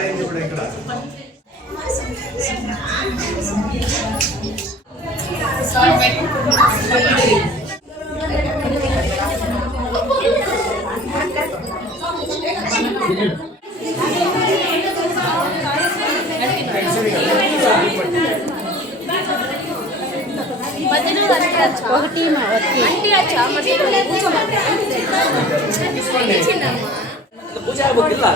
ఒకటి పూజ ಆಗ್ಬೇಕಿಲ್ಲ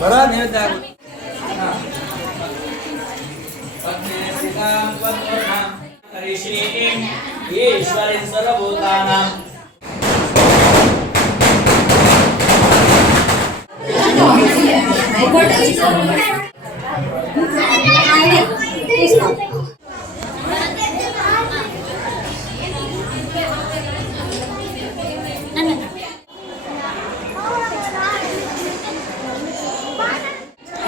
ಬರ ನೈವೇದ್ಯ ಈಶ್ವರಿ ಸರ್ವಭೂತಾನಾಂ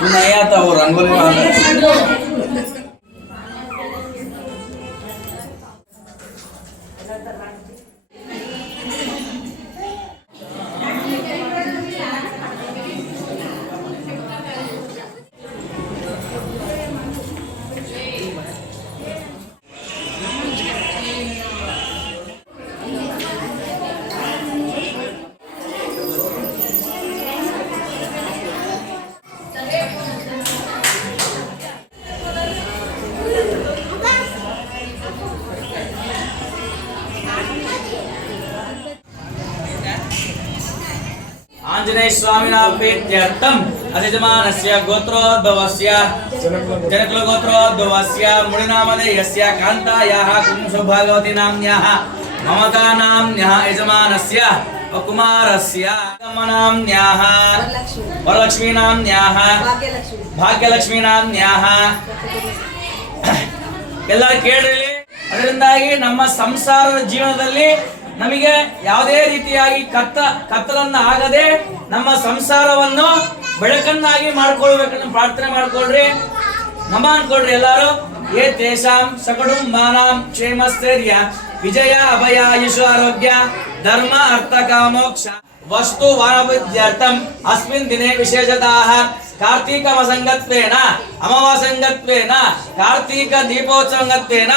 नया था वो रंगोली वाला आंजनेय स्वामिना प्रीत्यर्थम अतिजमानस्य गोत्रोद्भवस्य जनकुल गोत्रोद्भवस्य मुनिनामधेयस्य कान्तायाः कुंसुभागवती नाम्न्याः ममता नाम्न्याः यजमानस्य कुमारस्य नाम्न्याः वरलक्ष्मी नाम्न्याः भाग्यलक्ष्मी नाम्न्याः ಎಲ್ಲರೂ ಕೇಳ್ರಿ ಅದರಿಂದಾಗಿ ನಮ್ಮ ಸಂಸಾರದ ಜೀವನದಲ್ಲಿ ನಮಗೆ ಯಾವುದೇ ರೀತಿಯಾಗಿ ಕತ್ತಲನ್ನ ಆಗದೆ ನಮ್ಮ ಸಂಸಾರವನ್ನು ಬೆಳಕನ್ನಾಗಿ ಮಾಡ್ಕೊಳ್ಬೇಕನ್ನ ಪ್ರಾರ್ಥನೆ ಮಾಡ್ಕೊಳ್ರಿ ನಮ ಅನ್ಕೊಳ್ರಿ ಎಲ್ಲಾರು ಏ ತೇಷಾಂ ಸಕುಟುಂಬಾನಾಂ ಕ್ಷೇಮಸ್ಥೈರ್ಯ ವಿಜಯ ಅಭಯ ಆಯುಷು ಆರೋಗ್ಯ ಧರ್ಮ ಅರ್ಥ ಕಾಮೋಕ್ಷ ವಸ್ತು ವಾನವಿದ್ಯಾರ್ಥಂ ಅಸ್ಮಿನ್ ದಿನೇ ವಿಶೇಷತಃ ಕಾರ್ತಿಕ ಮಸಂಗತ್ವೇನ ಅಮಾವಾಸಂಗತ್ವೇನ ಕಾರ್ತಿಕ ದೀಪೋತ್ಸವಂಗತ್ವೇನ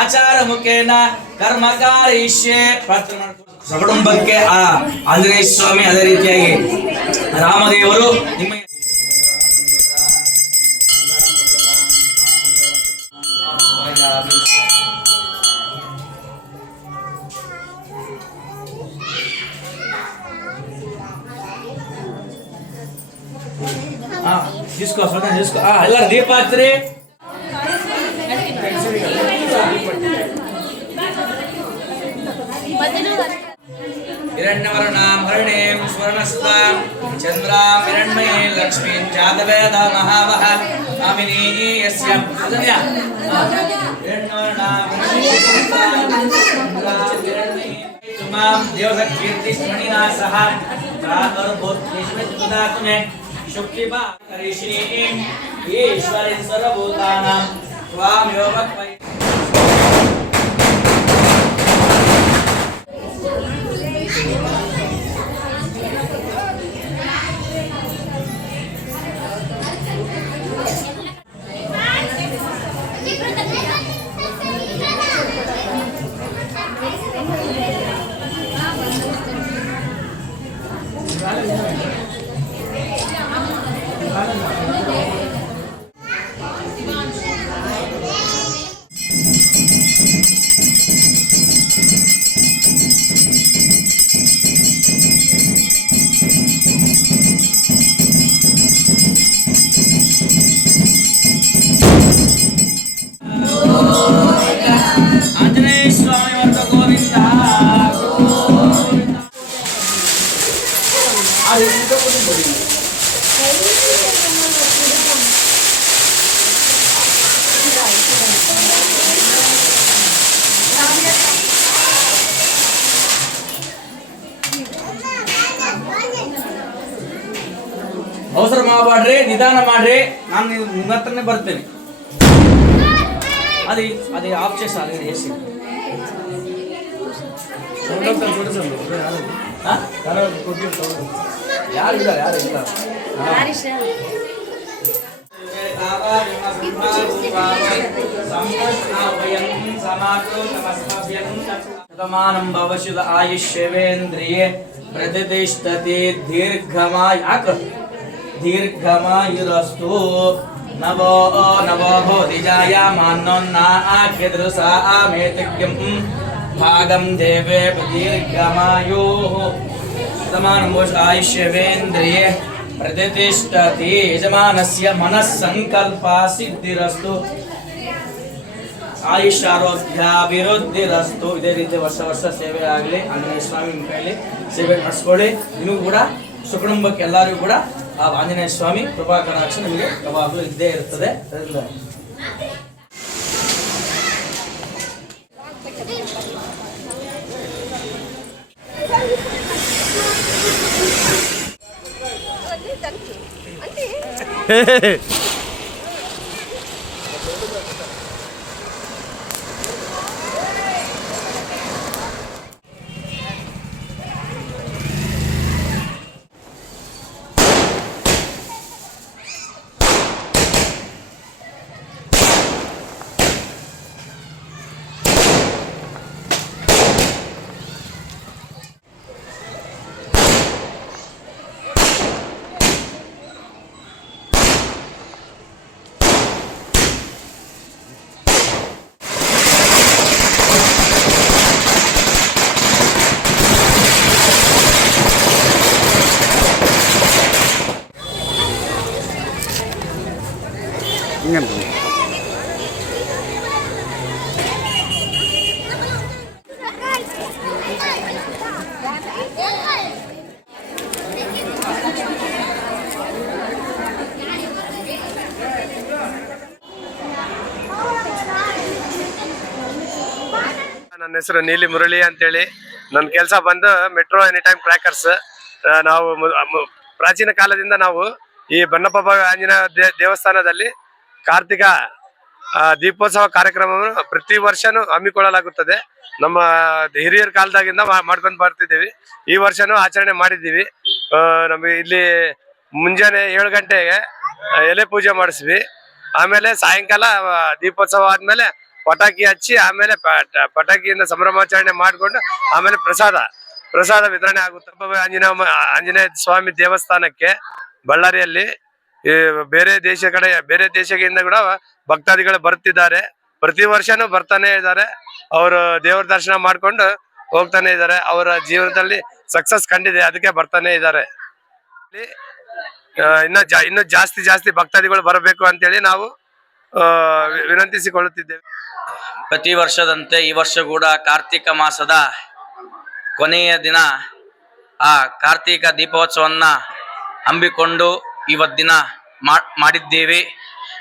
ಆಚಾರ ಮುಖೇನ ಕರ್ಮಕಾರಿಷ್ಯೆ ಪ್ರಾರ್ಥನೆ ಮಾಡ್ಕೊಂಡು ಸಕುಟುಂಬಕ್ಕೆ ಆ ಆಂಜನೇಯ ಸ್ವಾಮಿ ಅದೇ ರೀತಿಯಾಗಿ ರಾಮದೇವರು ನಿಮ್ಮ जिसको जिसको ಎಲ್ಲರೂ ದೀಪ ಹಚ್ಚ್ರಿ हिरण्यवर्णां हरिणीं स्वर्णस्तां चन्द्रां हिरण्मयीं लक्ष्मीं जातवेद महावः कामिनी यस्य हिरण्यवर्णां तुमां देवशक्तिर्तिष्ठिणा सह प्रातर्भूतनिष्मितुदातुमे शुक्तिभा करिष्यें ईश्वरी सर्वभूतानां त्वामेव भक्त्यै ಅವಸರ ಮಾಡಬೇಡ್ರಿ, ನಿಧಾನ ಮಾಡ್ರಿ. ನಾನು ನಿಮ್ಮ ಹತ್ರನೇ ಬರ್ತೇನೆ. ಅದು ಆಪ್ಷನ್ಸ್ ಆಗಿದೆ ಎಸಿ ಯಾರು ಇಲ್ಲ ಭವಶುದ ಆಯುಷ್ಯವೇಂದ್ರಿಯೇ ಪ್ರತಿಷ್ಠತೆ ದೀರ್ಘಮಾಯುರಸ್ತು ನವೋ ನವೋ ದಿಜಾಯ ಮಾನ್ನೋನ್ನಾಖ್ಯದೃಸಾ ಮೇತಕ್ಯಂ ಭಾಗಂ ದೇವೇ ದೀರ್ಘಮಾಯೋ ಶತಮಾನಂ ಭವಶುದ ಆಯುಷ್ಯವೇಂದ್ರಿಯೇ ಪ್ರತಿಷ್ಠತೆ ಯಜಮಾನಸ್ಯ ಮನಸ್ಸಂಕಲ್ಪ ಸಿದ್ಧಿರಸ್ತು ಆಯುಷ್ ಆರೋಗ್ಯಾಭಿವೃದ್ಧಿರಸ್ತು. ಇದೇ ರೀತಿ ವರ್ಷ ವರ್ಷ ಸೇವೆ ಆಗಲಿ. ಆಂಜನೇಯ ಸ್ವಾಮಿ ನಿಮ್ಮ ಕೈಯಲ್ಲಿ ಸೇವೆ ನಡೆಸ್ಕೊಳ್ಳಿ. ನಿಮಗೂ ಕೂಡ ಸುಕುಟುಂಬಕ್ಕೆ ಎಲ್ಲರಿಗೂ ಕೂಡ ಆ ಆಂಜನೇಯ ಸ್ವಾಮಿ ಕೃಪಾ ಕಟಾಕ್ಷ ನಿಮಗೆ ಯಾವಾಗಲೂ ಇದ್ದೇ ಇರ್ತದೆ. ಅದರಿಂದ ನನ್ನ ಹೆಸರು ನೀಲಿ ಮುರಳಿ ಅಂತೇಳಿ. ನನ್ನ ಕೆಲಸ ಬಂದು ಮೆಟ್ರೋ ಎನಿ ಟೈಮ್ ಕ್ರ್ಯಾಕರ್ಸ್. ನಾವು ಪ್ರಾಚೀನ ಕಾಲದಿಂದ ನಾವು ಈ ಬನ್ನಪ್ಪ ಆಂಜನೇಯ ದೇವಸ್ಥಾನದಲ್ಲಿ ಕಾರ್ತಿಕ ದೀಪೋತ್ಸವ ಕಾರ್ಯಕ್ರಮವನ್ನು ಪ್ರತಿ ವರ್ಷನೂ ಹಮ್ಮಿಕೊಳ್ಳಲಾಗುತ್ತದೆ. ನಮ್ಮ ಹಿರಿಯರ ಕಾಲದಾಗಿಂದ ಮಾಡ್ಕೊಂಡು ಬರ್ತಿದ್ದೀವಿ. ಈ ವರ್ಷನೂ ಆಚರಣೆ ಮಾಡಿದ್ದೀವಿ. ನಮಗೆ ಇಲ್ಲಿ ಮುಂಜಾನೆ 7 ಗಂಟೆಗೆ ಎಲೆ ಪೂಜೆ ಮಾಡಿಸ್ವಿ. ಆಮೇಲೆ ಸಾಯಂಕಾಲ ದೀಪೋತ್ಸವ ಆದ್ಮೇಲೆ ಪಟಾಕಿ ಹಚ್ಚಿ ಆಮೇಲೆ ಪಟಾಕಿಯಿಂದ ಸಂಭ್ರಮಾಚರಣೆ ಮಾಡಿಕೊಂಡು ಆಮೇಲೆ ಪ್ರಸಾದ ವಿತರಣೆ ಆಗುತ್ತೆ. ಆಂಜನೇಯ ಸ್ವಾಮಿ ದೇವಸ್ಥಾನಕ್ಕೆ ಬಳ್ಳಾರಿಯಲ್ಲಿ ಬೇರೆ ದೇಶಗಳಿಂದ ಕೂಡ ಭಕ್ತಾದಿಗಳು ಬರ್ತಿದ್ದಾರೆ. ಪ್ರತಿ ವರ್ಷನೂ ಬರ್ತಾನೆ ಇದ್ದಾರೆ. ಅವರು ದೇವರ ದರ್ಶನ ಮಾಡ್ಕೊಂಡು ಹೋಗ್ತಾನೆ ಇದ್ದಾರೆ. ಅವರ ಜೀವನದಲ್ಲಿ ಸಕ್ಸಸ್ ಕಂಡಿದೆ, ಅದಕ್ಕೆ ಬರ್ತಾನೆ ಇದ್ದಾರೆ. ಇನ್ನು ಜಾಸ್ತಿ ಭಕ್ತಾದಿಗಳು ಬರಬೇಕು ಅಂತೇಳಿ ನಾವು ವಿನಂತಿಸಿಕೊಳ್ಳುತ್ತಿದ್ದೇವೆ. ಪ್ರತಿ ವರ್ಷದಂತೆ ಈ ವರ್ಷ ಕೂಡ ಕಾರ್ತಿಕ ಮಾಸದ ಕೊನೆಯ ದಿನ ಆ ಕಾರ್ತಿಕ ದೀಪೋತ್ಸವನ್ನ ಹಮ್ಮಿಕೊಂಡು ಇವತ್ತಿನ ಮಾಡಿದ್ದೇವೆ.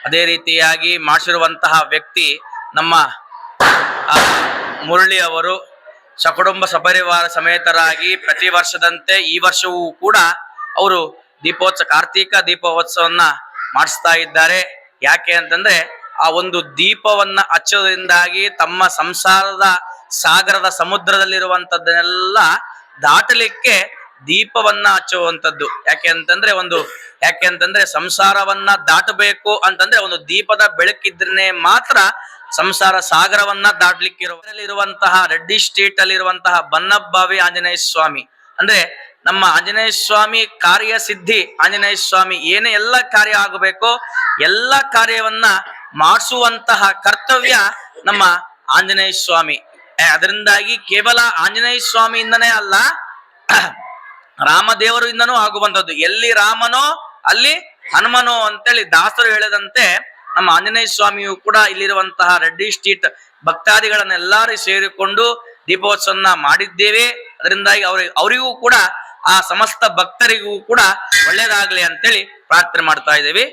ಅದೇ ರೀತಿಯಾಗಿ ಮಾಡಿಸಿರುವಂತಹ ವ್ಯಕ್ತಿ ನಮ್ಮ ಮುರಳಿ ಅವರು ಸಕುಟುಂಬ ಸಪರಿವಾರ ಸಮೇತರಾಗಿ ಪ್ರತಿ ವರ್ಷದಂತೆ ಈ ವರ್ಷವೂ ಕೂಡ ಅವರು ಕಾರ್ತಿಕ ದೀಪೋತ್ಸವನ್ನ ಮಾಡಿಸ್ತಾ ಇದ್ದಾರೆ. ಯಾಕೆ ಅಂತಂದ್ರೆ ಆ ಒಂದು ದೀಪವನ್ನ ಹಚ್ಚೋದ್ರಿಂದಾಗಿ ತಮ್ಮ ಸಂಸಾರದ ಸಾಗರದ ಸಮುದ್ರದಲ್ಲಿರುವಂತದ್ದನ್ನೆಲ್ಲ ದಾಟಲಿಕ್ಕೆ ದೀಪವನ್ನ ಹಚ್ಚುವಂಥದ್ದು. ಯಾಕೆ ಅಂತಂದ್ರೆ ಸಂಸಾರವನ್ನ ದಾಟಬೇಕು ಅಂತಂದ್ರೆ ಒಂದು ದೀಪದ ಬೆಳಕಿದ್ರೆ ಮಾತ್ರ ಸಂಸಾರ ಸಾಗರವನ್ನ ದಾಟ್ಲಿಕ್ಕೆ ಇರುವಂತಹ ರೆಡ್ಡಿ ಸ್ಟ್ರೀಟ್ ಅಲ್ಲಿರುವಂತಹ ಬನ್ನಬ್ಬಾವಿ ಆಂಜನೇಯ ಸ್ವಾಮಿ ಅಂದ್ರೆ ನಮ್ಮ ಆಂಜನೇಯ ಸ್ವಾಮಿ ಕಾರ್ಯ ಸಿದ್ಧಿ. ಆಂಜನೇಯ ಸ್ವಾಮಿ ಏನೇ ಎಲ್ಲ ಕಾರ್ಯ ಆಗಬೇಕೋ ಎಲ್ಲ ಕಾರ್ಯವನ್ನ ಮಾಡಿಸುವಂತಹ ಕರ್ತವ್ಯ ನಮ್ಮ ಆಂಜನೇಯ ಸ್ವಾಮಿ. ಅದರಿಂದಾಗಿ ಕೇವಲ ಆಂಜನೇಯ ಸ್ವಾಮಿಯಿಂದನೇ ಅಲ್ಲ, ರಾಮದೇವರು ಇಂದನೂ ಆಗುವಂಥದ್ದು. ಎಲ್ಲಿ ರಾಮನೋ ಅಲ್ಲಿ ಹನುಮನೋ ಅಂತೇಳಿ ದಾಸರು ಹೇಳಿದಂತೆ ನಮ್ಮ ಆಂಜನೇಯ ಸ್ವಾಮಿಯು ಕೂಡ ಇಲ್ಲಿರುವಂತಹ ರೆಡ್ಡಿ ಸ್ಟ್ರೀಟ್ ಭಕ್ತಾದಿಗಳನ್ನೆಲ್ಲರೂ ಸೇರಿಕೊಂಡು ದೀಪೋತ್ಸವನ್ನ ಮಾಡಿದ್ದೇವೆ. ಅದರಿಂದಾಗಿ ಅವರಿಗೂ ಕೂಡ ಆ ಸಮಸ್ತ ಭಕ್ತರಿಗೂ ಕೂಡ ಒಳ್ಳೇದಾಗ್ಲಿ ಅಂತೇಳಿ ಪ್ರಾರ್ಥನೆ ಮಾಡ್ತಾ ಇದ್ದೇವೆ.